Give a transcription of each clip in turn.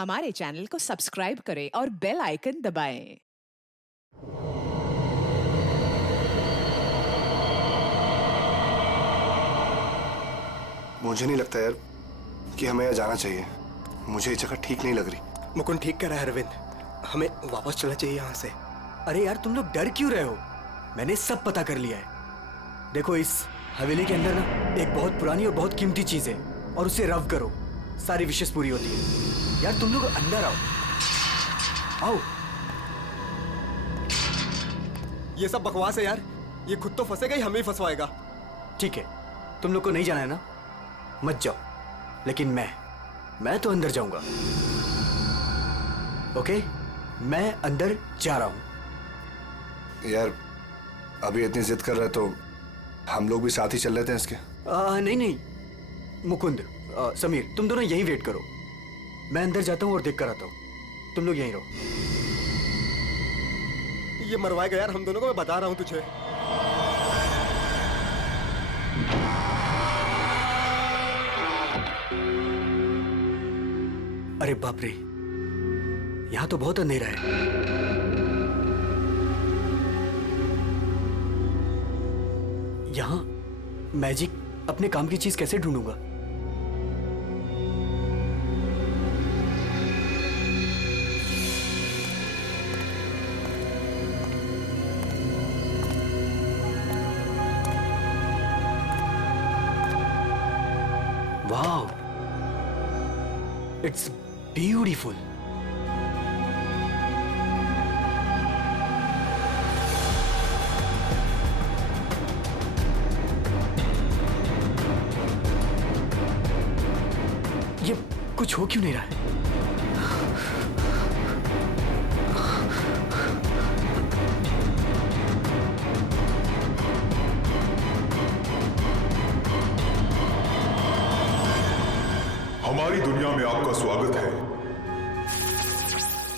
हमारे चैनल को सब्सक्राइब करें और बेल आइकन दबाएं। मुझे नहीं लगता यार कि हमें यहाँ जाना चाहिए। मुझे ये जगह ठीक नहीं लग रही। मुकुंद ठीक कह रहा है अरविंद, हमें वापस चलना चाहिए यहाँ से। अरे यार तुम लोग डर क्यों रहे हो? मैंने सब पता कर लिया है। देखो इस हवेली के अंदर ना एक बहुत पुरानी और बहुत कीमती चीज है और उसे रव करो, सारी विशेष पूरी होती है। यार तुम लोग अंदर आओ, आओ। ये सब बकवास है यार, ये खुद तो फंसेगा ही हमें फंसवाएगा। ठीक है, तुम लोग को नहीं जाना है ना, मत जाओ, लेकिन मैं तो अंदर जाऊंगा। ओके, मैं अंदर जा रहा हूं। यार अभी इतनी जिद कर रहे तो हम लोग भी साथ ही चल लेते हैं इसके। नहीं मुकुंद, समीर, तुम दोनों यहीं वेट करो। मैं अंदर जाता हूं और देख कर आता हूं, तुम लोग यहीं रहो। ये मरवाएगा यार हम दोनों को, मैं बता रहा हूं तुझे। अरे बाप रे, यहां तो बहुत अंधेरा है। यहां मैजिक अपने काम की चीज कैसे ढूंढूंगा? Wow, it's beautiful. ये कुछ हो क्यों नहीं रहा है? हमारी दुनिया में आपका स्वागत है।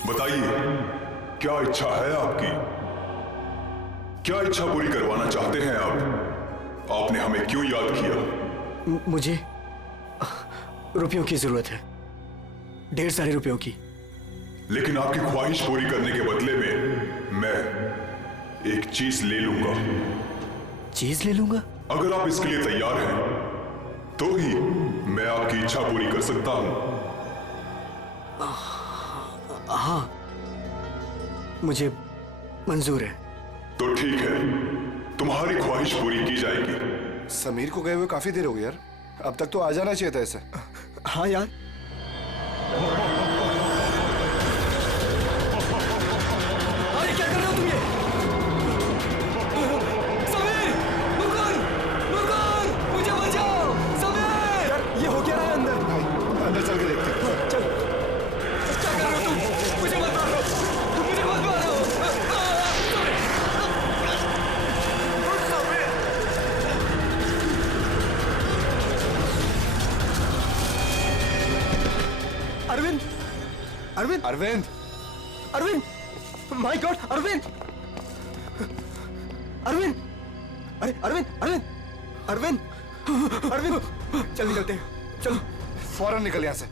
बताइए, क्या इच्छा है आपकी? क्या इच्छा पूरी करवाना चाहते हैं आप? आपने हमें क्यों याद किया? मुझे रुपयों की जरूरत है, ढेर सारे रुपयों की। लेकिन आपकी ख्वाहिश पूरी करने के बदले में मैं एक चीज ले लूंगा। चीज ले लूंगा? अगर आप इसके लिए तैयार हैं तो ही मैं आपकी इच्छा पूरी कर सकता हूं। हाँ, मुझे मंजूर है। तो ठीक है, तुम्हारी ख्वाहिश पूरी की जाएगी। समीर को गए हुए काफी देर हो गई यार, अब तक तो आ जाना चाहिए था इसे। हाँ यार, अरे क्या कर रहे हो तुम? ये समीर, मुकुंद, मुकुंद, मुझे बचाओ। समीर, यार ये हो क्या रहा है अंदर? भाई अंदर चल के देखते हैं। चल, क्या कर रहे हो तुम? मुझे मत मारो, मुझे मत मारो। अरविंद, अरविंद, अरविंद, अरविंद, माय गॉड, अरविंद, अरविंद, अरे अरविंद, अरविंद, अरविंद, अरविंद, चल निकलते हैं, चलो फौरन निकल यहाँ से।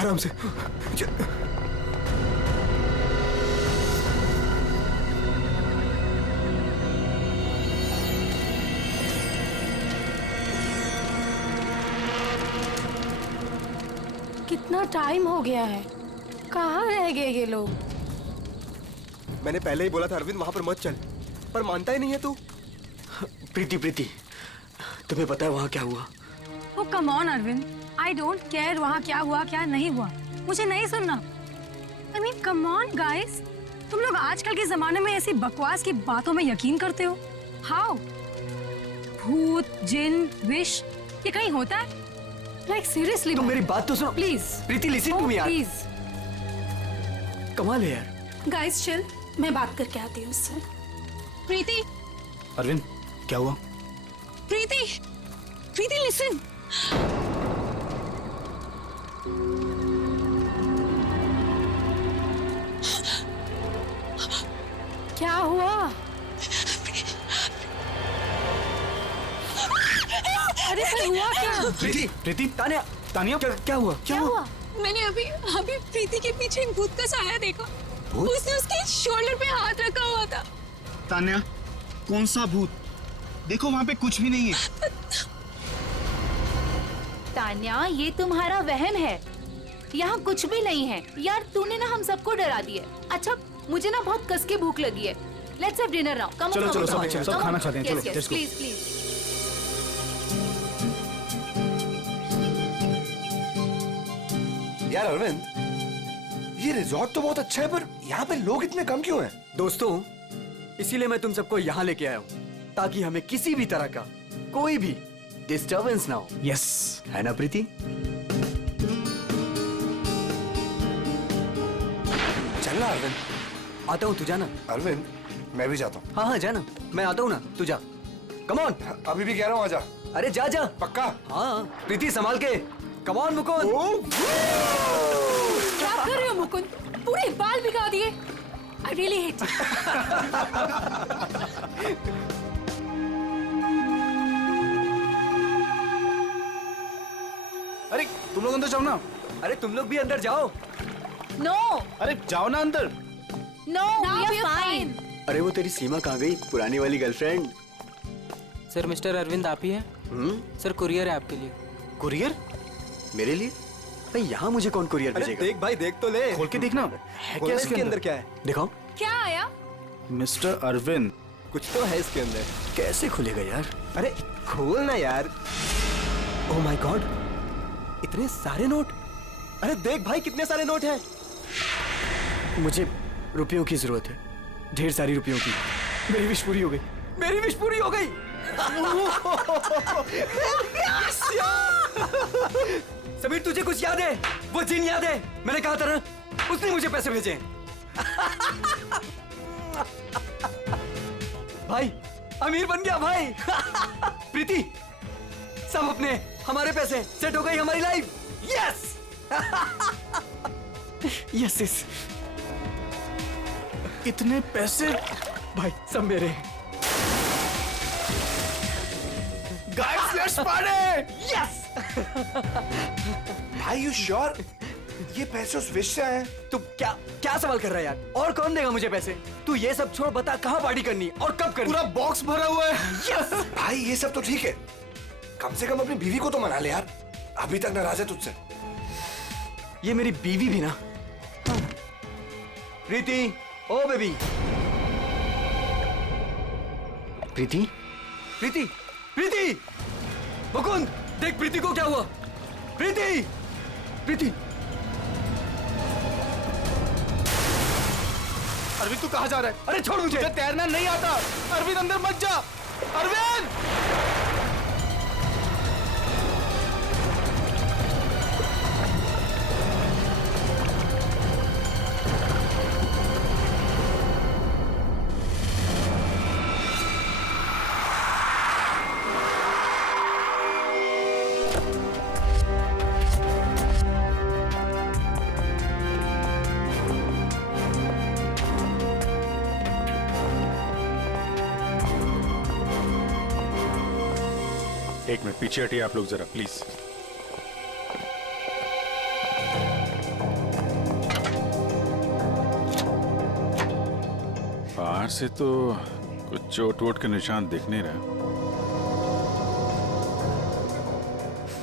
आराम से। कितना टाइम हो गया है, कहाँ रह गए ये लोग? मैंने पहले ही बोला था अरविंद वहां पर मत चल, पर मानता ही नहीं है तू। प्रीति, तुम्हें पता है वहां क्या हुआ? Oh come on Arvind, I don't care वहाँ क्या हुआ क्या नहीं हुआ, मुझे नहीं सुनना। I mean come on guys, तुम लोग आजकल के जमाने में ऐसी बकवास की बातों में यकीन करते हो? हाउ? भूत, जिन, विश, ये कहीं होता है? लाइक सीरियसली तुम मेरी बात तो सुनो please. Preeti, listen to me यार। प्लीज कमाल है यार। गाइस चिल, मैं बात करके आती हूँ उससे। प्रीति, अरविंद क्या हुआ? प्रीति, प्रीति लिसन। क्या हुआ? अरे फिर हुआ क्या? प्रीति, तानिया, क्या हुआ? क्या हुआ? मैंने अभी अभी प्रीति के पीछे एक भूत का साया देखा। उसने उसके शोल्डर पे हाथ रखा हुआ था। तान्या, कौन सा भूत? देखो वहाँ पे कुछ भी नहीं है। तान्या, ये तुम्हारा वहम है, यहाँ कुछ भी नहीं है। यार तूने ना हम सबको डरा दिया। अच्छा, मुझे ना बहुत कस के भूख लगी है। Let's have dinner now. Come चलो, सब खाना खाते हैं। चलो, let's go. Please please. यार अरविंद, ये रिजॉर्ट तो बहुत अच्छा है, पर यहाँ पे लोग इतने कम क्यों हैं? दोस्तों, इसीलिए मैं तुम सबको यहाँ लेके आया हूँ, ताकि हमें किसी भी तरह का कोई भी डिस्टर्बेंस ना हो। यस, है ना प्रीति? चलना अरविंद। आता हूँ, तू जाना। अरविंद, मैं भी जाता हूँ। हाँ हाँ, जाना। मैं आता हूँ ना, तू जा। Come on. अभी भी कह रहा हूँ, आजा। अरे जा जा। पक्का? हाँ, प्रीति संभाल के। Come on Mukund. क्या कर रहे हो मुकुंद? पूरे बाल भिगा दिए। I really hate you. अरे तुम लोग अंदर जाओ ना। अरे तुम लोग भी अंदर जाओ। नो अरे जाओ ना अंदर। No, Now we we are are fine. अरे वो तेरी सीमा कहाँ गई, पुरानी वाली गर्लफ्रेंड? सर, मिस्टर अरविंद आप ही हैं? सर, कुरियर है आपके लिए। कुरियर? मेरे लिए? भाई यहाँ मुझे कौन कुरियर भेजेगा? देख भाई, देख तो ले। खोल के देखना। है क्या इसके अंदर? क्या है? दिखाओ। क्या आया? मिस्टर अरविंद। कुछ तो है इसके अंदर। कैसे खुलेगा यार? अरे खोल ना यार। ओह माय गॉड, इतने सारे नोट। अरे देख भाई, कितने सारे नोट हैं। मुझे रुपयों की जरूरत है, ढेर सारी रुपयों की। मेरी विश पूरी हो गई। मेरी विश पूरी हो गई। समीर, तुझे कुछ याद है? वो जिन याद है? मैंने कहा था ना, उसने मुझे पैसे भेजे। भाई, अमीर बन गया भाई। प्रीति, सब अपने हमारे पैसे, सेट हो गई हमारी लाइफ। Yes yes yes. इतने पैसे? भाई सब मेरे। Guys, let's party. यस। भाई यू श्योर ये पैसे उस विश से आए हैं? तू क्या क्या सवाल कर रहा है यार? और कौन देगा मुझे पैसे? तू ये सब छोड़, बता कहाँ पार्टी करनी है और कब करनी? पूरा बॉक्स भरा हुआ है। यस। भाई ये सब तो ठीक है, कम से कम अपनी बीवी को तो मना ले यार, अभी तक नाराज है तुझसे। ये मेरी बीवी भी ना। प्रीति, ओ बेबी। प्रीति, प्रीति, प्रीति। मुकुंद, देख प्रीति को क्या हुआ। प्रीति, प्रीति। अरविंद, तू कहाँ जा रहा है? अरे छोड़ मुझे। तुझे तैरना नहीं आता। अरविंद, अंदर मत जा। अरविंद! एक मिनट पीछे हटिए आप लोग जरा प्लीज। बाहर से तो कुछ चोट वोट के निशान दिख नहीं रहा।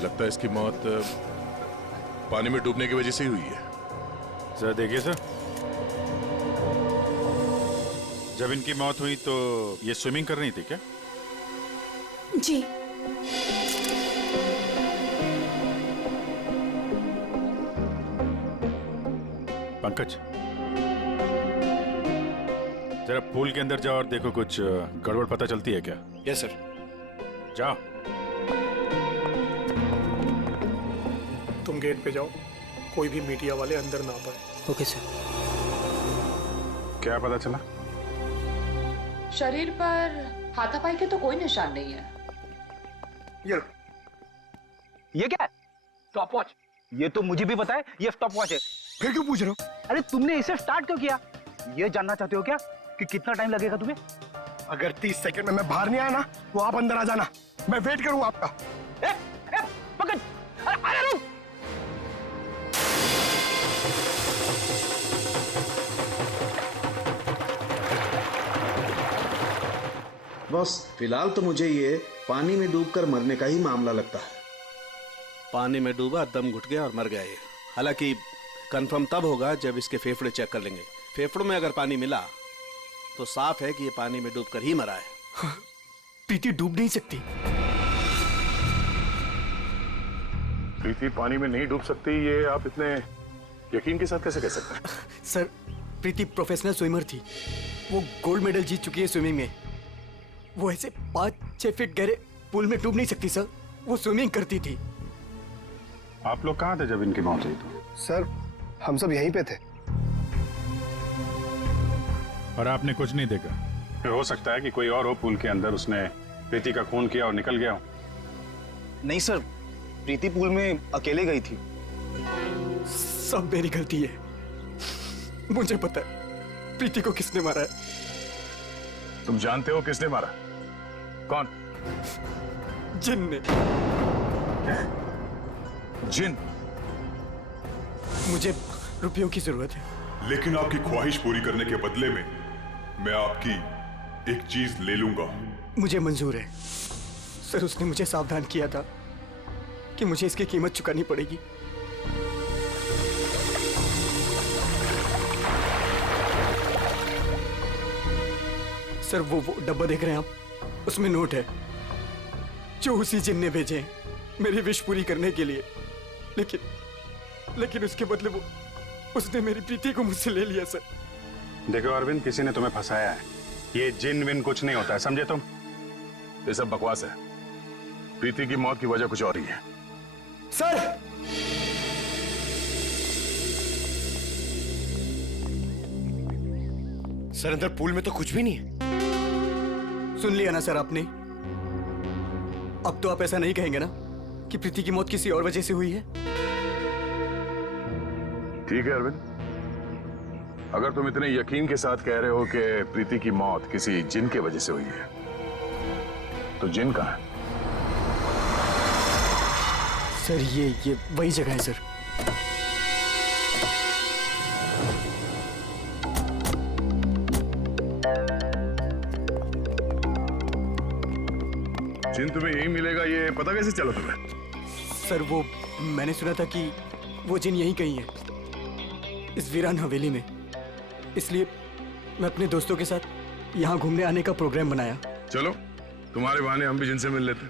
लगता है इसकी मौत पानी में डूबने की वजह से ही हुई है। जरा देखिए सर, जब इनकी मौत हुई तो ये स्विमिंग कर रही थी क्या? जी। पंकज, जरा पूल के अंदर जाओ और देखो कुछ गड़बड़ पता चलती है क्या? Yes sir. जाओ। तुम गेट पे जाओ, कोई भी मीडिया वाले अंदर ना पाए। Okay sir. क्या पता चला? शरीर पर हाथापाई के तो कोई निशान नहीं है। ये क्या है? Stop watch. ये तो मुझे भी पता है, ये स्टॉप वॉच है। फिर क्यों पूछ रहे हो? अरे तुमने इसे स्टार्ट क्यों किया? ये जानना चाहते हो क्या कि कितना टाइम लगेगा तुम्हें? अगर 30 सेकंड में मैं बाहर नहीं आया ना, तो आप अंदर आ जाना, मैं वेट करूंगा आपका। पकड़। अरे रुक। बस फिलहाल तो मुझे ये पानी में डूबकर मरने का ही मामला लगता है। पानी में डूबा, दम घुट गया और मर गया ये। हालांकि कंफर्म तब होगा जब इसके फेफड़े चेक कर लेंगे। फेफड़ों में अगर पानी मिला तो साफ है कि ये पानी में डूबकर ही मरा है। प्रीति डूब नहीं सकती। प्रीति पानी में नहीं डूब सकती, ये आप इतने यकीन के साथ कैसे कह सकते हैं? सर, प्रीति प्रोफेशनल स्विमर थी। वो गोल्ड मेडल जीत चुकी है स्विमिंग में। वो ऐसे 5-6 फीट गहरे पूल में डूब नहीं सकती सर। वो स्विमिंग करती थी। आप लोग कहाँ थे जब इनकी मौत हुई? तो सर, हम सब यहीं पे थे। और आपने कुछ नहीं देखा? फिर हो सकता है कि कोई और हो पूल के अंदर, उसने प्रीति का खून किया और निकल गया हो। नहीं सर, प्रीति पूल में अकेले गई थी। सब मेरी गलती है। मुझे पता है प्रीति को किसने मारा है। तुम जानते हो किसने मारा? कौन? जिन ने। जिन? मुझे रुपयों की जरूरत है। लेकिन आपकी ख्वाहिश पूरी करने के बदले में मैं आपकी एक चीज ले लूंगा। मुझे मंजूर है सर। उसने मुझे सावधान किया था कि मुझे इसकी कीमत चुकानी पड़ेगी। सर, वो डब्बा देख रहे हैं आप? उसमें नोट है जो उसी जिन ने भेजे हैं मेरी विश पूरी करने के लिए। लेकिन उसके बदले उसने मेरी प्रीति को मुझसे ले लिया सर। देखो अरविंद, किसी ने तुम्हें फंसाया है। ये जिन विन कुछ नहीं होता है, समझे तुम? ये सब बकवास है। प्रीति की मौत की वजह कुछ और ही है। सर, सर अंदर पूल में तो कुछ भी नहीं है। सुन लिया ना सर आपने? अब तो आप ऐसा नहीं कहेंगे ना कि प्रीति की मौत किसी और वजह से हुई है? ठीक है अरविंद, अगर तुम इतने यकीन के साथ कह रहे हो कि प्रीति की मौत किसी जिन के वजह से हुई है, तो जिन कहाँ है? सर, ये वही जगह है सर। जिन तुम्हें यही मिलेगा, ये पता कैसे चला तुम्हें? सर, वो मैंने सुना था कि वो जिन यहीं कहीं है, इस वीरान हवेली में। इसलिए मैं अपने दोस्तों के साथ यहाँ घूमने आने का प्रोग्राम बनाया। चलो, तुम्हारे बहाने हम भी जिनसे मिल लेते।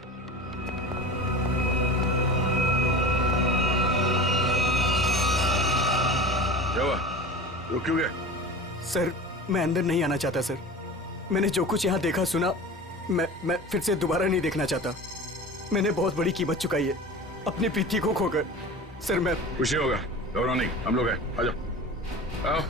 क्या हुआ? रुक क्यों गए? सर, मैं अंदर नहीं आना चाहता सर। मैंने जो कुछ यहाँ देखा सुना, मैं फिर से दोबारा नहीं देखना चाहता। मैंने बहुत बड़ी कीमत चुकाई है अपनी प्रीति को खोकर। सर, मैं कुछ नहीं होगा, घबराओ नहीं, हम लोग हैं। आ जाओ, आओ।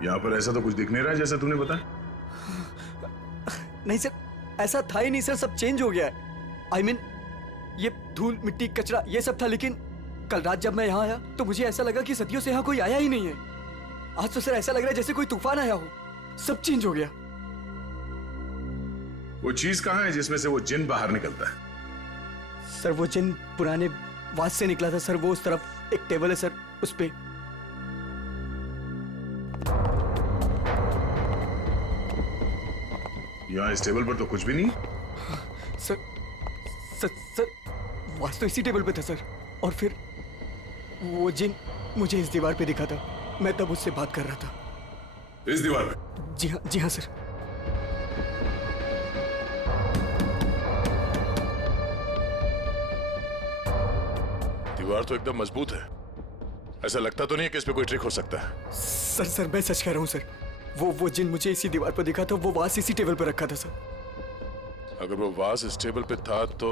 यहाँ पर ऐसा तो कुछ दिख नहीं रहा है जैसा तूने बताया। नहीं सर, ऐसा था ही नहीं सर। सब चेंज हो गया है। I mean, ये धूल, मिट्टी, कचरा ये सब था। लेकिन कल रात जब मैं यहाँ आया तो मुझे ऐसा लगा कि सदियों से यहाँ कोई आया ही नहीं है। आज तो सर ऐसा लग रहा है जैसे कोई तूफान आया हो। सब चेंज हो गया। वो चीज कहाँ है जिसमें से वो जिन बाहर निकलता है? सर, वो जिन पुराने वास से निकला था सर। वो उस तरफ एक टेबल है सर, उस पे। यहाँ इस टेबल पर तो कुछ भी नहीं। सर, वास तो इसी टेबल पे था सर। और फिर वो जिन मुझे इस दीवार पे दिखा था। मैं तब उससे बात कर रहा था। इस दीवार पे? जी हाँ सर। दीवार तो एकदम मजबूत है। ऐसा लगता तो नहीं है कि इस पे कोई ट्रिक हो सकता है। सर, मैं सच कह रहा हूँ सर। वो जिन मुझे इसी दीवार पर दिखा था। वो वास इसी टेबल पर रखा था सर। अगर वो वास इस टेबल पे था तो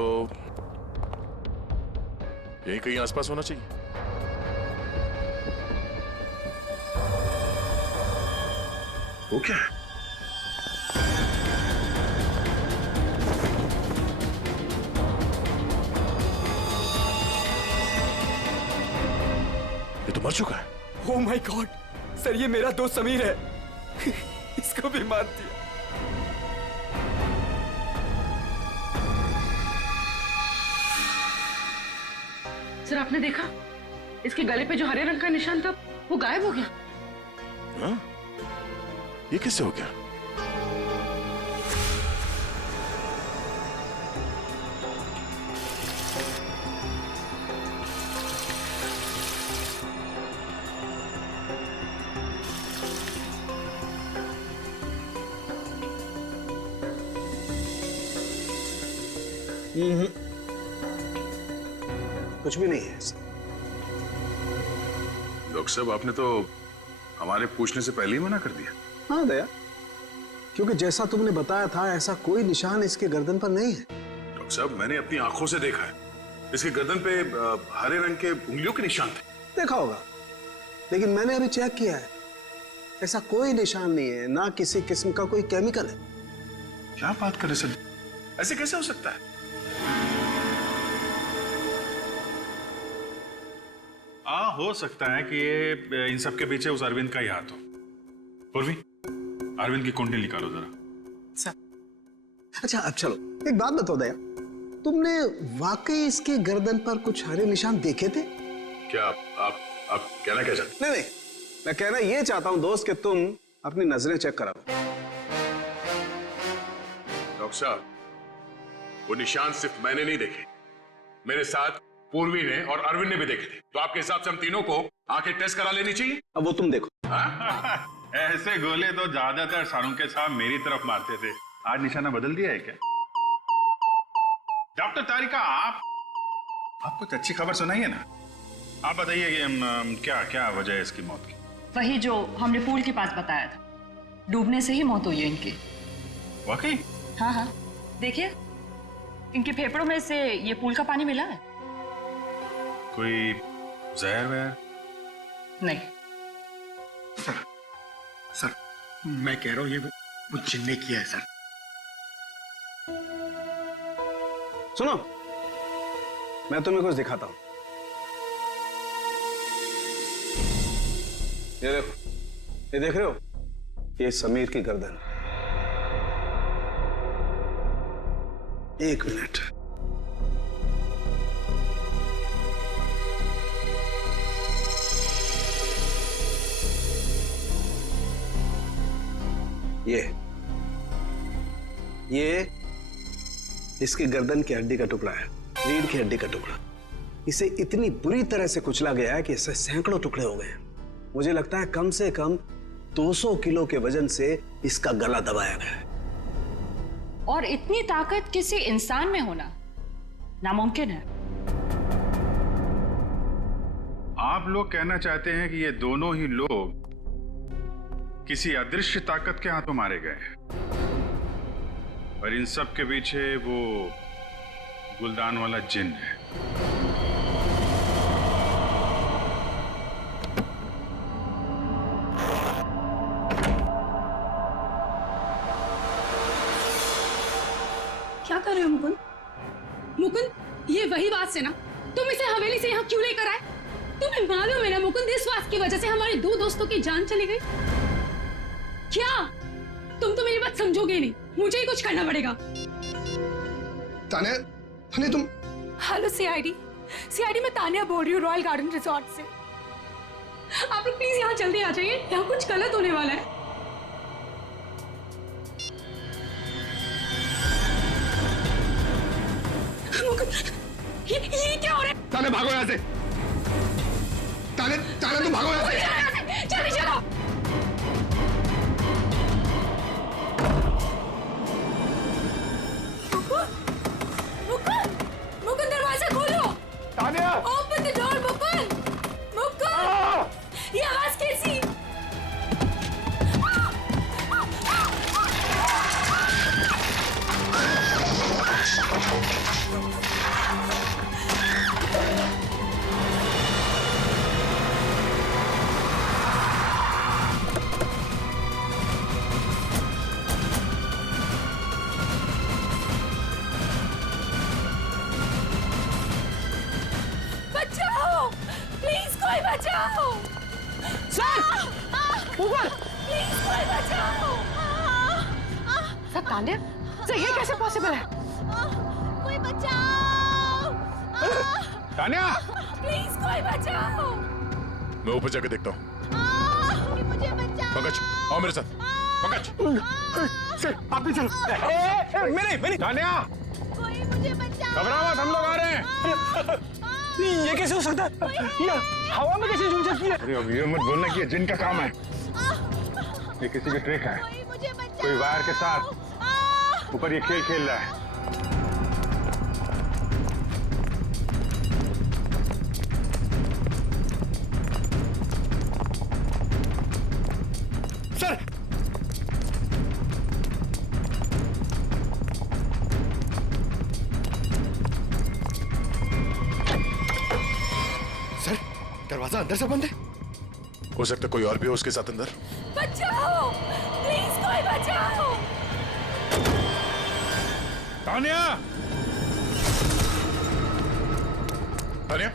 यहीं कहीं आसपास होना चाहिए। वो क्या है? मर चुका है। ओह माय गॉड सर, ये मेरा दोस्त समीर है। इसको भी मार दिया। सर आपने देखा इसके गले पे जो हरे रंग का निशान था वो गायब हो गया। हाँ? ये किससे हो गया? कुछ भी नहीं है ऐसा। डॉक्टर साहब आपने तो हमारे पूछने से पहले ही मना कर दिया। हाँ दया, क्योंकि जैसा तुमने बताया था ऐसा कोई निशान इसके गर्दन पर नहीं है। डॉक्टर साहब मैंने अपनी आंखों से देखा है, इसके गर्दन पे हरे रंग के उंगलियों के निशान थे। देखा होगा, लेकिन मैंने अभी चेक किया है, ऐसा कोई निशान नहीं है, ना किसी किस्म का कोई केमिकल है। क्या बात कर रहे सर, ऐसे कैसे हो सकता है? हो सकता है कि ये इन सब के पीछे उस अरविंद का ही हाथ हो। पूर्वी, अरविंद की कुंडली निकालो जरा। अच्छा अब चलो एक बात बताओ दया, तुमने वाकई इसके गर्दन पर कुछ हरे निशान देखे थे? क्या आप कहना क्या चाहते? नहीं, मैं कहना ये चाहता हूं दोस्त कि तुम अपनी नजरें चेक करा लो। डॉक्टर साहब वो निशान सिर्फ मैंने नहीं देखे, मेरे साथ पूर्वी ने और अरविंद ने भी देखे थे। तो आपके हिसाब से हम तीनों को आंखें टेस्ट करा लेनी चाहिए। अब वो तुम देखो। ऐसे गोले तो ज्यादातर शाहरुख के साहब मेरी तरफ मारते थे, आज निशाना बदल दिया है क्या? डॉक्टर तारिका आप कुछ अच्छी खबर सुनाइए ना। आप बताइए कि क्या क्या वजह है इसकी मौत की? वही जो हमने पूल के पास बताया था, डूबने से ही मौत हुई है इनकी। वाकई? हाँ, देखिए इनके फेफड़ों में से ये पूल का पानी मिला है। कोई जहर वहर? नहीं सर मैं कह रहा हूं ये वो जिन ने किया है सर। सुनो, मैं तुम्हें कुछ दिखाता हूं। ये देखो, ये देख रहे हो, ये समीर की गर्दन। एक मिनट, ये इसकी गर्दन की हड्डी का टुकड़ा है, रीढ़ की हड्डी का टुकड़ा। इसे इतनी बुरी तरह से कुचला गया है कि इससे सैकड़ों टुकड़े हो गए। मुझे लगता है कम से कम 200 किलो के वजन से इसका गला दबाया गया है। और इतनी ताकत किसी इंसान में होना नामुमकिन है। आप लोग कहना चाहते हैं कि ये दोनों ही लोग किसी अदृश्य ताकत के हाथों मारे गए हैं, और इन सब के पीछे वो गुलदान वाला जिन है। क्या कर रहे हो मुकुंद? मुकुंद, ये वही बात से ना तुम इसे हवेली से यहाँ क्यों लेकर आए? तुम्हें मालूम है ना मुकुंद, इस बात की वजह से हमारे 2 दोस्तों की जान चली गई। क्या तुम तो मेरी बात समझोगे नहीं, मुझे ही कुछ करना पड़ेगा। तान्या तुम। हेलो सीआईडी मैं तान्या बोल रही हूँ, रॉयल गार्डन रिजॉर्ट से। आप लोग प्लीज यहाँ जल्दी आ जाइए, यहाँ कुछ गलत होने वाला है। ये क्या हो रहा है? तान्या भागो यहाँ से। तान्या तुम भागो यहाँ से। जल्दी चलो। मुकुंद दरवाजा खोलो। Tanya open the door Mukund. ये आवाज कैसी? कोई बचाओ। सर ऊपर प्लीज कोई बचाओ। सर तान्या, सर ये कैसे पॉसिबल है? कोई बचाओ। तान्या, प्लीज कोई बचाओ। मैं ऊपर जाके देखता हूँ। मुझे बचाओ। पंकज आओ मेरे साथ। पंकज सर आप भी चलो। मेरे तान्या, कोई मुझे बचाओ। घबराओ मत, हम लोग आ रहे हैं। ये कैसे हो सकता है? ये हवा में कैसे झूल सकती है? अरे अब ये मत बोलना कि ये जिन का काम है। ये किसी की ट्रिक है। कोई वायर के साथ ऊपर ये खेल खेल रहा है। सर सर दरवाजा अंदर से बंद है। हो सकता है कोई और भी हो उसके साथ अंदर। बचाओ प्लीज कोई बचाओ। तान्या, तान्या,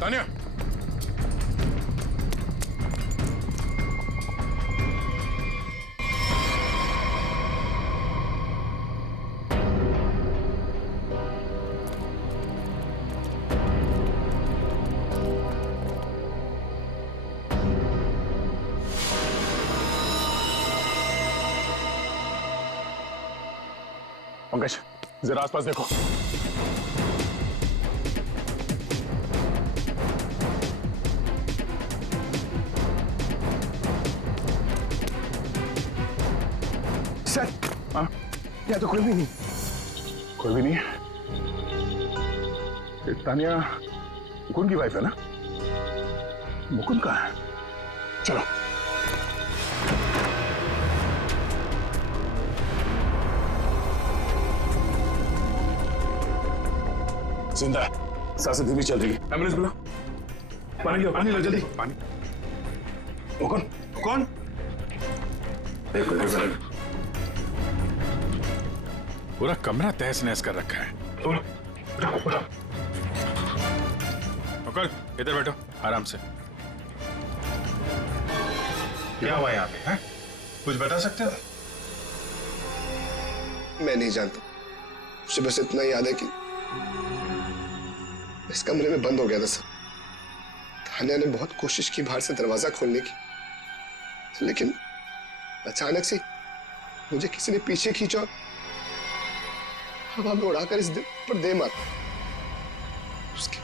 तान्या, पंकज जरा आसपास देखो। सर हाँ यहाँ तो कोई भी नहीं। कोई भी नहीं है। ये तान्या मुकुंद की वाइफ है ना? मुकुंद कहाँ है? चलो। जिंदा है, सांसें धीमी चल रही है। एम्बुलेंस बुला। पानी लो, पानी लो जल्दी। पानी। मुकुंद, मुकुंद। देखो देखो पूरा कमरा तहस नहस कर रखा है। मुकुंद इधर बैठो आराम से। क्या हुआ यहाँ पे? हैं? कुछ बता सकते हो? मैं नहीं जानता, मुझे बस इतना याद है कि इस कमरे में बंद हो गया था सर। तान्या ने बहुत कोशिश की बाहर से दरवाजा खोलने की, लेकिन अचानक से मुझे किसी ने पीछे खींचा और हवा में उड़ाकर इस दिल पर दे मारा। उसके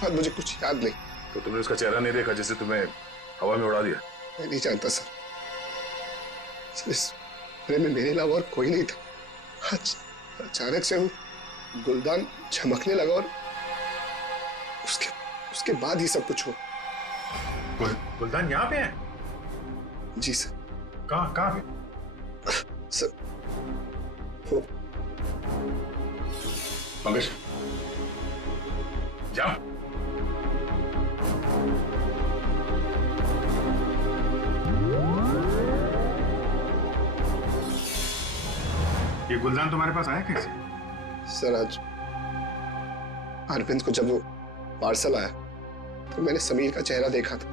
बाद मुझे कुछ याद नहीं। तो तुमने उसका चेहरा नहीं देखा जिसे तुम्हें हवा में उड़ा दिया? मैं नहीं जानता सर, इस कमरे में मेरे अलावा और कोई नहीं था। अचानक से वो गुलदान चमकने लगा और उसके बाद ही सब कुछ हुआ। गुलदान यहाँ पे है? जी सर। कहाँ पे? सर वो पंकज जाओ। ये गुलदान तुम्हारे पास आया कैसे? सर आज अरविंद को जब वो पार्सल आया तो मैंने समीर का चेहरा देखा था।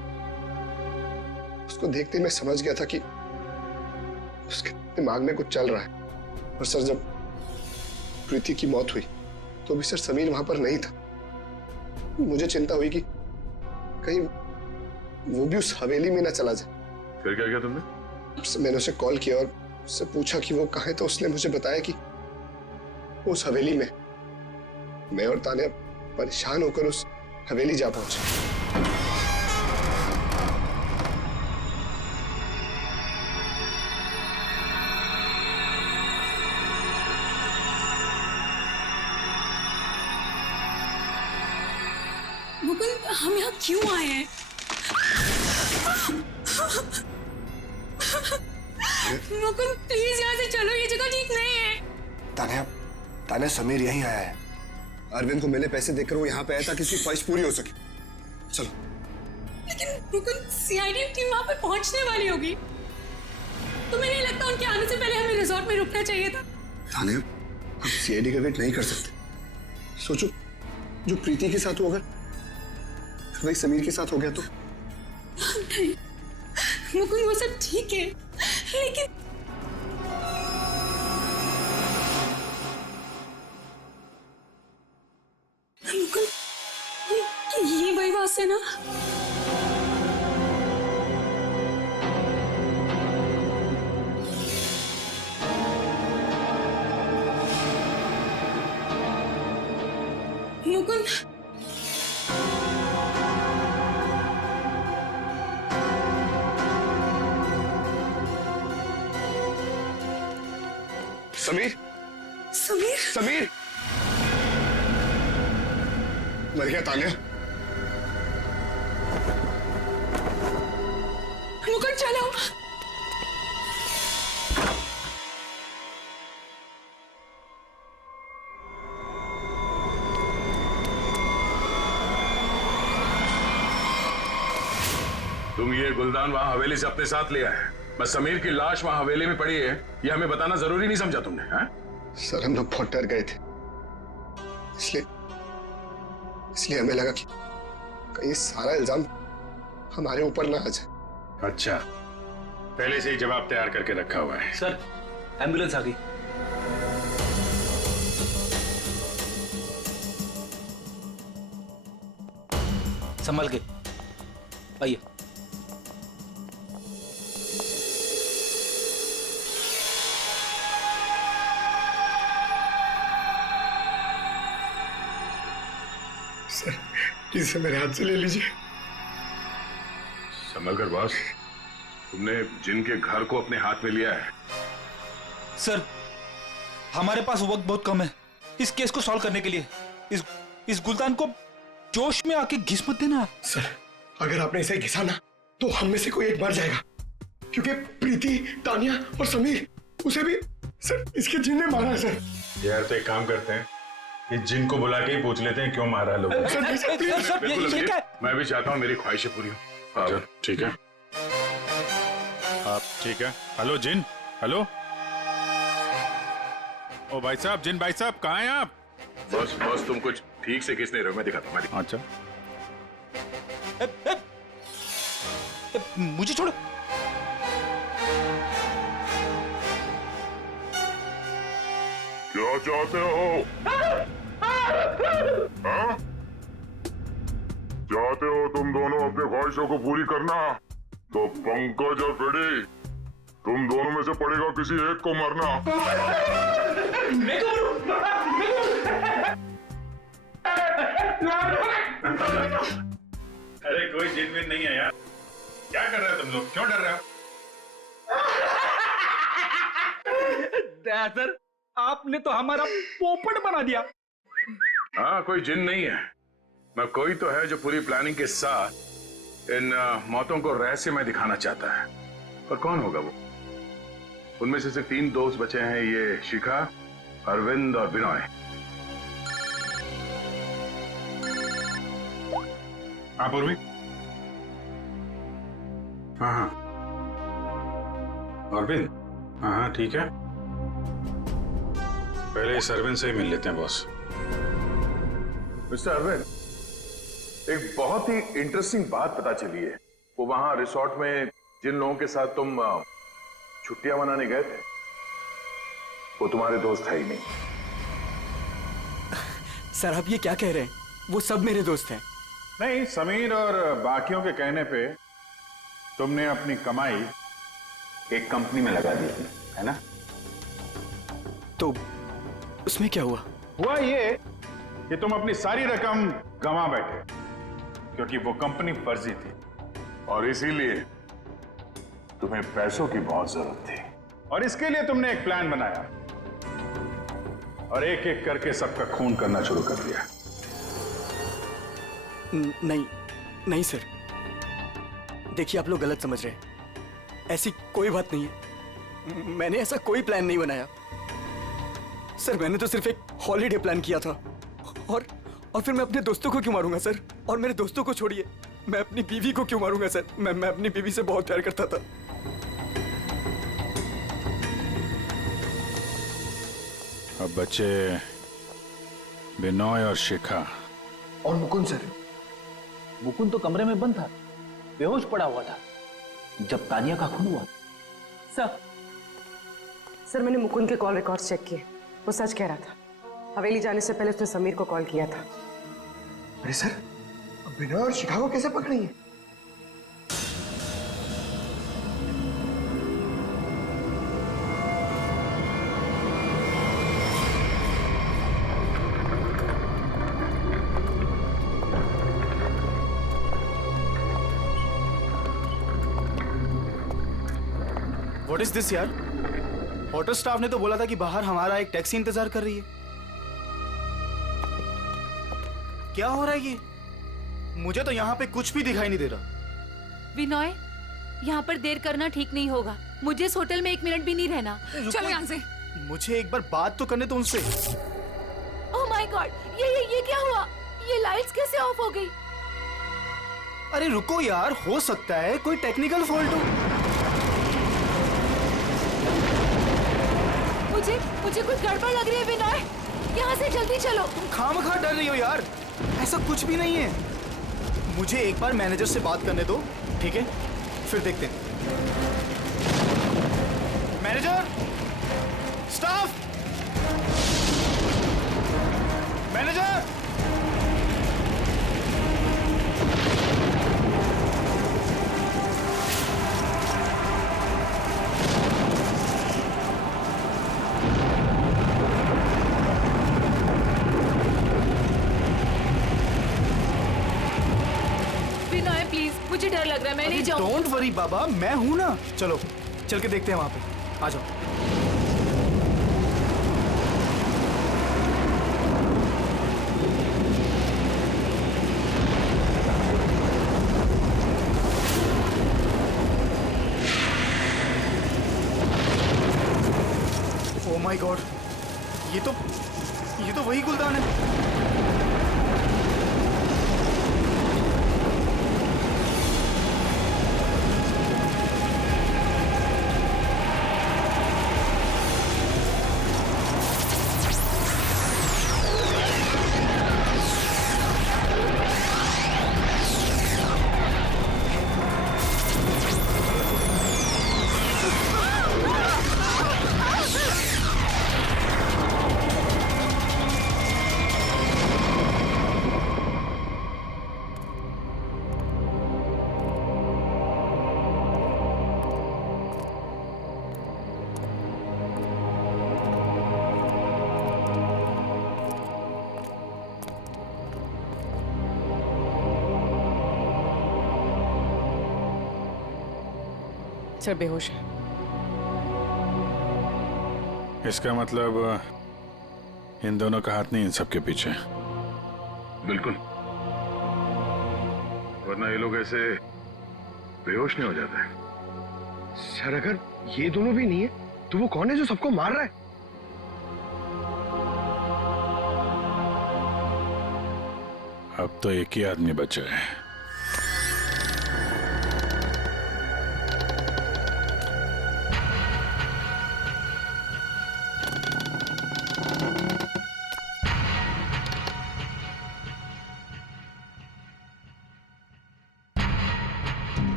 उसको देखते मैं समझ गया था कि उसके दिमाग में कुछ चल रहा है। और सर जब प्रीति की मौत हुई तो भी सर समीर वहां पर नहीं था। मुझे चिंता हुई कि कहीं वो भी उस हवेली में ना चला जाए। फिर क्या किया तुमने? मैंने उसे कॉल किया और उससे पूछा कि वो कहाँ है, तो उसने मुझे बताया कि उस हवेली में। मैं और तान्या परेशान होकर उस हवेली जा पहुंचे। मुकुंद हम यहाँ क्यों आए हैं? मुकुंद प्लीज यहाँ से चलो, ये जगह ठीक नहीं है। तान्या समीर यहीं आया है। अरविंद को मैंने पैसे देकर वो यहाँ पे आया ताकि उसकी ख्वाहिश पूरी हो सके। चलो। लेकिन मुकुंद सीआईडी टीम वहाँ पे पहुँचने वाली होगी। तुम्हें नहीं लगता उनके आने से पहले हमें रिजॉर्ट में रुकना चाहिए था? तान्या हम सीआईडी का वेट नहीं कर सकते। सोचो जो प्रीति के साथ हो, अगर वही समीर के साथ हो गया तो? नहीं मुकुंद, वो सब ठीक है, लेकिन मुकुंद, ये वही बात है ना? मुकुंद, समीर, समीर, समीर मर गया तान्या। मुकुंद चलो। तुम ये गुलदान वहां हवेली से अपने साथ लिया है, बस समीर की लाश वहां हवेली में पड़ी है, ये हमें बताना जरूरी नहीं समझा तुमने? हैं? सर हम लोग बहुत डर गए थे, इसलिए हमें लगा कि कहीं सारा इल्जाम हमारे ऊपर ना आ जाए। अच्छा, पहले से ही जवाब तैयार करके रखा हुआ है। सर एम्बुलेंस आ गई। संभल के आइए। सर इसे मेरे हाथ से ले लीजिए। संभल कर बॉस, तुमने जिनके घर को अपने हाथ में लिया है। सर हमारे पास वक्त बहुत कम है इस केस को सॉल्व करने के लिए। इस गुलदान को जोश में आके घिस मत देना। सर अगर आपने इसे घिसा ना तो हम में से कोई एक मर जाएगा, क्योंकि प्रीति, तानिया और समीर, उसे भी सर इसके जिन ने मारा है। सर यार तो एक काम करते हैं, इस जिन को बुला के ही पूछ लेते हैं क्यों मारा है लोगों को। बिल्कुल, मैं भी चाहता हूँ मेरी ख्वाहिशें पूरी हो। ठीक है, आप ठीक है? हेलो जिन, हेलो। ओ भाई साहब, जिन भाई साहब कहाँ हैं आप? बस तुम कुछ ठीक से किसने रहो, मैं दिखाता हूँ। अच्छा मुझे छोड़ो। क्या चाहते हो? हाँ? चाहते हो तुम दोनों अपनी ख्वाहिशों को पूरी करना? तो पंकज और फ्रेडी, तुम दोनों में से पड़ेगा किसी एक को मरना। अरे कोई जिन विन नहीं है यार, क्या कर रहे हो तुम लोग? क्यों डर रहे हो? सर आपने तो हमारा पोपट बना दिया। हाँ, कोई जिन नहीं है, मैं कोई तो है जो पूरी प्लानिंग के साथ इन मौतों को रहस्यमय दिखाना चाहता है। पर कौन होगा वो? उनमें से सिर्फ 3 दोस्त बचे हैं, ये शिखा, अरविंद और बिनॉय। हाँ पूर्वी। हाँ अरविंद, हाँ ठीक है, पहले इस अरविंद से ही मिल लेते हैं बॉस। मिस्टर अरविंद, एक बहुत ही इंटरेस्टिंग बात पता चली है। वो वहां रिसोर्ट में जिन लोगों के साथ तुम छुट्टियां मनाने गए थे, वो तुम्हारे दोस्त है ही नहीं। सर आप ये क्या कह रहे हैं? वो सब मेरे दोस्त हैं। नहीं, समीर और बाकियों के कहने पे तुमने अपनी कमाई एक कंपनी में लगा दी थी, है ना? तो उसमें क्या हुआ? हुआ ये कि तुम अपनी सारी रकम गंवा बैठे, क्योंकि वो कंपनी फर्जी थी और इसीलिए तुम्हें पैसों की बहुत जरूरत थी। और इसके लिए तुमने एक प्लान बनाया और एक एक करके सबका खून करना शुरू कर दिया। नहीं सर, देखिए आप लोग गलत समझ रहे हैं। ऐसी कोई बात नहीं है, मैंने ऐसा कोई प्लान नहीं बनाया। सर मैंने तो सिर्फ एक हॉलीडे प्लान किया था, और फिर मैं अपने दोस्तों को क्यों मारूंगा सर? और मेरे दोस्तों को छोड़िए, मैं अपनी बीवी को क्यों मारूंगा सर? मैं अपनी बीवी से बहुत प्यार करता था। अब बचे बिनॉय और शिखा। और मुकुंद सर, मुकुंद तो कमरे में बंद था, बेहोश पड़ा हुआ था जब तानिया का खून हुआ। सर मैंने मुकुंद के कॉल रिकॉर्ड्स चेक किए, वो सच कह रहा था। हवेली जाने से पहले उसने समीर को कॉल किया था। अरे सर, बिनोय और शिकागो कैसे पकड़ी है? व्हाट इज दिस यार? होटल स्टाफ ने तो बोला था कि बाहर हमारा एक टैक्सी इंतजार कर रही है। क्या हो रहा है ये? मुझे तो यहाँ पे कुछ भी दिखाई नहीं दे रहा। विनोय, यहाँ पर देर करना ठीक नहीं होगा। मुझे इस होटल में 1 मिनट भी नहीं रहना। चलो यहाँ से। मुझे एक बार बात तो करने दो उनसे। ओह माय गॉड, ये क्या हुआ? ये लाइट्स कैसे ऑफ हो गई? अरे रुको यार, हो सकता है कोई टेक्निकल फॉल्ट हो। मुझे कुछ गड़बड़ लग रही है विनोय, यहाँ से जल्दी चलो। तुम खामखा डर रही हो यार, ऐसा कुछ भी नहीं है। मुझे एक बार मैनेजर से बात करने दो, ठीक है? फिर देखते हैं। Manager, staff, manager. मुझे डर लग रहा है, मैं नहीं जाऊंगी। डोंट वरी बाबा, मैं हूं ना। चलो चल के देखते हैं वहां पे। आ जाओ। ओह माय गॉड, ये तो वही गुलदान है। सर बेहोश है। इसका मतलब इन दोनों का हाथ नहीं इन सब के पीछे। बिल्कुल, वरना ये लोग ऐसे बेहोश नहीं हो जाते। सर अगर ये दोनों भी नहीं है तो वो कौन है जो सबको मार रहा है? अब तो एक ही आदमी बचा है।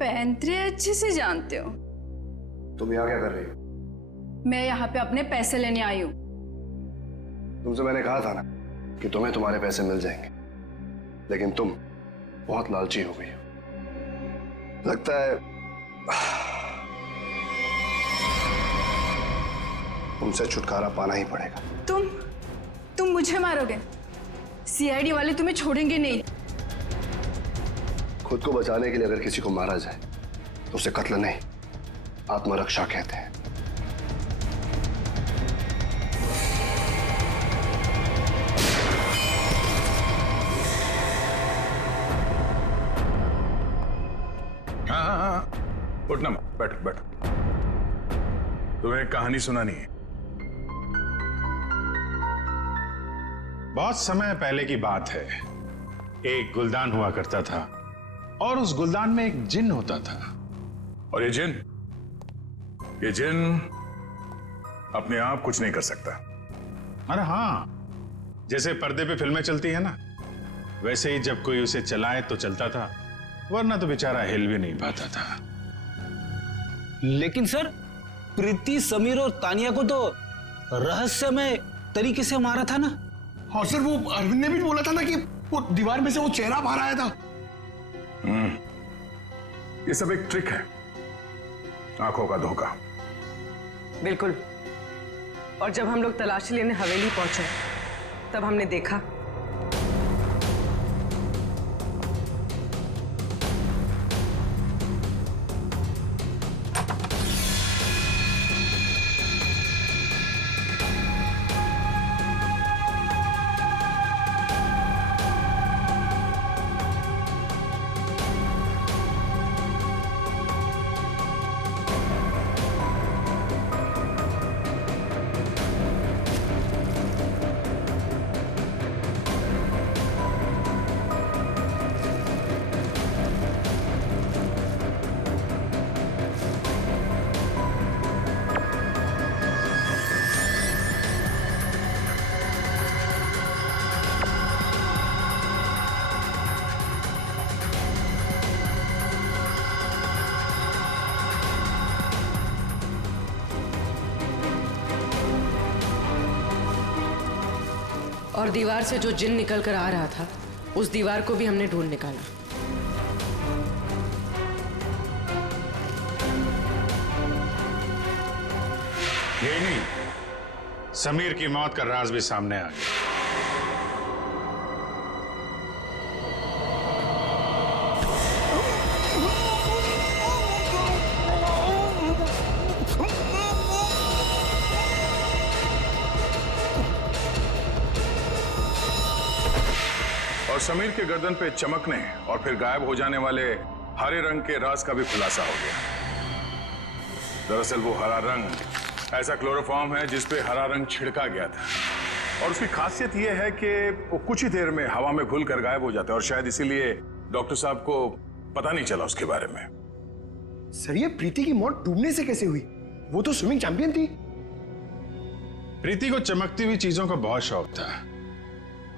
पैंतरे अच्छे से जानते हो। तुम यहाँ क्या कर रही हो? मैं यहाँ पे अपने पैसे लेने आई हूँ। तुमसे मैंने कहा था ना कि तुम्हें तुम्हारे पैसे मिल जाएंगे, लेकिन तुम बहुत लालची हो गई हो। लगता है तुमसे छुटकारा पाना ही पड़ेगा। तुम मुझे मारोगे? सीआईडी वाले तुम्हें छोड़ेंगे नहीं। खुद को बचाने के लिए अगर किसी को मारा जाए तो उसे कत्ल नहीं, आत्मरक्षा कहते हैं। हाँ हाँ हाँ, उठना मत, बैठो बैठो। तुम्हें एक कहानी सुनानी है। बहुत समय पहले की बात है। एक गुलदान हुआ करता था और उस गुलदान में एक जिन होता था। और ये जिन अपने आप कुछ नहीं कर सकता। अरे हाँ, जैसे पर्दे पे फिल्में चलती है ना, वैसे ही जब कोई उसे चलाए तो चलता था, वरना तो बेचारा हिल भी नहीं पाता था। लेकिन सर, प्रीति, समीर और तानिया को तो रहस्यमय तरीके से मारा था ना। और सर वो अरविंद ने भी बोला था ना कि वो दीवार में से वो चेहरा बाहर आया था। ये सब एक ट्रिक है, आंखों का धोखा। बिल्कुल। और जब हम लोग तलाशी लेने हवेली पहुंचे तब हमने देखा और दीवार से जो जिन निकल कर आ रहा था, उस दीवार को भी हमने ढूंढ निकाला। यही नहीं, समीर की मौत का राज भी सामने आ गया। और समीर के गर्दन पे चमकने और फिर गायब हो जाने वाले हरे रंग के राज का भी खुलासा हो गया। दरअसल वो हरा रंग ऐसा क्लोरोफॉर्म है जिस पे हरा रंग छिड़का गया था, और उसकी खासियत ये है कि वो कुछ ही देर में हवा में घुलकर गायब हो जाता है, और शायद इसीलिए डॉक्टर साहब को पता नहीं चला उसके बारे में। सर ये प्रीति की मौत डूबने से कैसे हुई? वो तो स्विमिंग चैंपियन थी। प्रीति को चमकती हुई चीजों का बहुत शौक था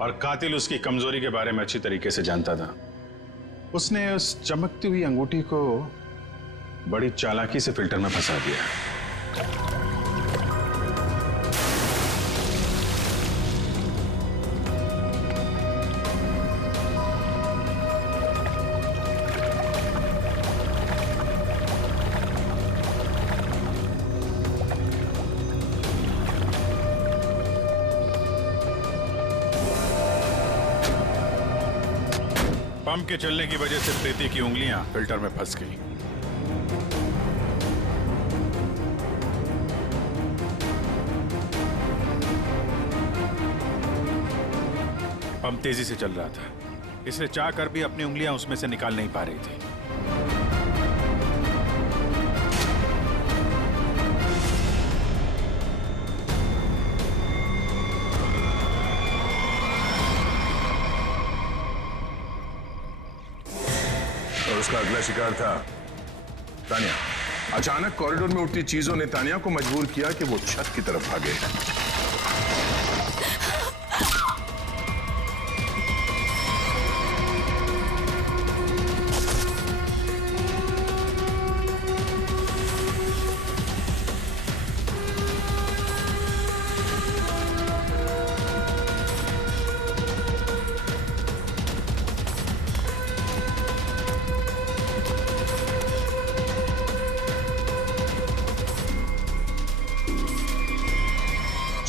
और कातिल उसकी कमजोरी के बारे में अच्छी तरीके से जानता था। उसने उस चमकती हुई अंगूठी को बड़ी चालाकी से फिल्टर में फंसा दिया। पंप के चलने की वजह से प्रीति की उंगलियां फिल्टर में फंस गई। पंप तेजी से चल रहा था, इसलिए चाहकर भी अपनी उंगलियां उसमें से निकाल नहीं पा रही थी। और उसका अगला शिकार था तानिया। अचानक कॉरिडोर में उठती चीजों ने तानिया को मजबूर किया कि वो छत की तरफ भागे।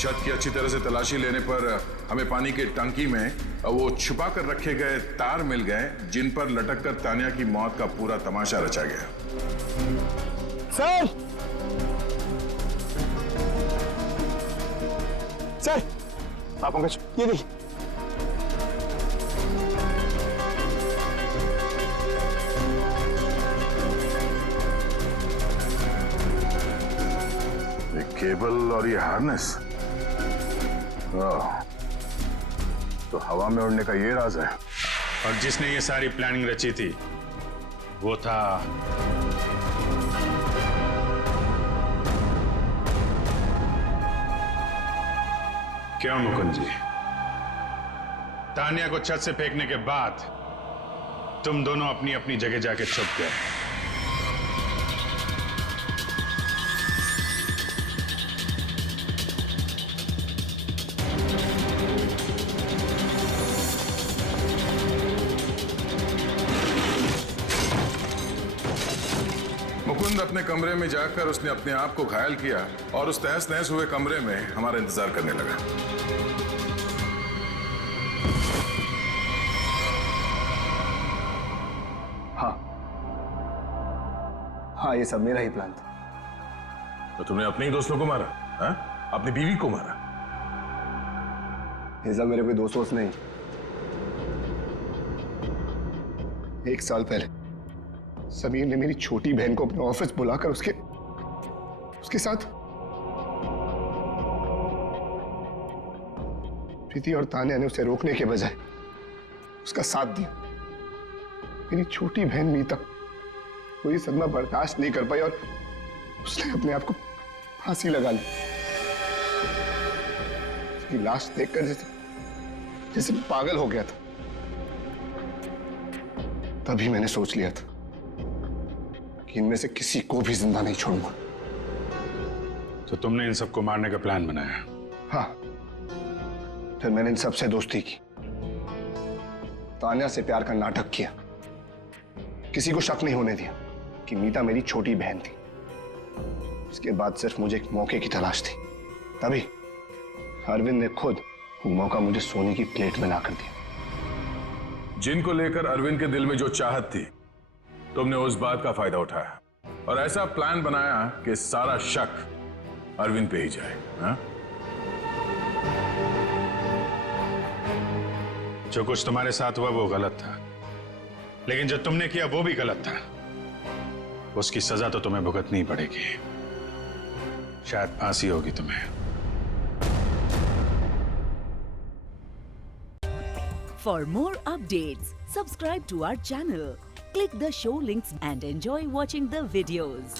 छत की अच्छी तरह से तलाशी लेने पर हमें पानी के टंकी में वो छुपा कर रखे गए तार मिल गए, जिन पर लटक कर तानिया की मौत का पूरा तमाशा रचा गया। सर सर आप पंकज ये नहीं। केबल और ये हार्नेस, तो हवा में उड़ने का ये राज है। और जिसने ये सारी प्लानिंग रची थी वो था क्यों मुकुंद जी? तानिया को छत से फेंकने के बाद तुम दोनों अपनी अपनी जगह जाके छुप गए। मुकुंद अपने कमरे में जाकर उसने अपने आप को घायल किया और उस तहस नहस हुए कमरे में हमारा इंतजार करने लगा। हाँ, ये सब मेरा ही प्लान था। तो तुमने अपने ही दोस्तों को मारा? हा? अपनी बीवी को मारा? ये सब मेरे कोई दोस्त नहीं। 1 साल पहले समीर ने मेरी छोटी बहन को अपने ऑफिस बुलाकर उसके साथ प्रीति और तान्या ने उसे रोकने के बजाय उसका साथ दिया। मेरी छोटी बहन मीता कोई सदमा बर्दाश्त नहीं कर पाई और उसने अपने आप को फांसी लगा ली। उसकी लाश देखकर जैसे पागल हो गया था। तभी मैंने सोच लिया था कि इनमें से किसी को भी जिंदा नहीं छोड़ूंगा। तो तुमने इन सबको मारने का प्लान बनाया? हाँ, फिर मैंने इन सबसे दोस्ती की, तान्या से प्यार का नाटक किया, किसी को शक नहीं होने दिया कि मीता मेरी छोटी बहन थी। इसके बाद सिर्फ मुझे एक मौके की तलाश थी, तभी अरविंद ने खुद वो मौका मुझे सोने की प्लेट में ला कर दिया। जिनको लेकर अरविंद के दिल में जो चाहत थी, तुमने उस बात का फायदा उठाया और ऐसा प्लान बनाया कि सारा शक अरविंद पे ही जाए। हा? जो कुछ तुम्हारे साथ हुआ वो गलत था, लेकिन जो तुमने किया वो भी गलत था। उसकी सजा तो तुम्हें भुगतनी पड़ेगी। शायद फांसी होगी तुम्हें। For more updates, subscribe to our channel, click the show links and enjoy watching the videos.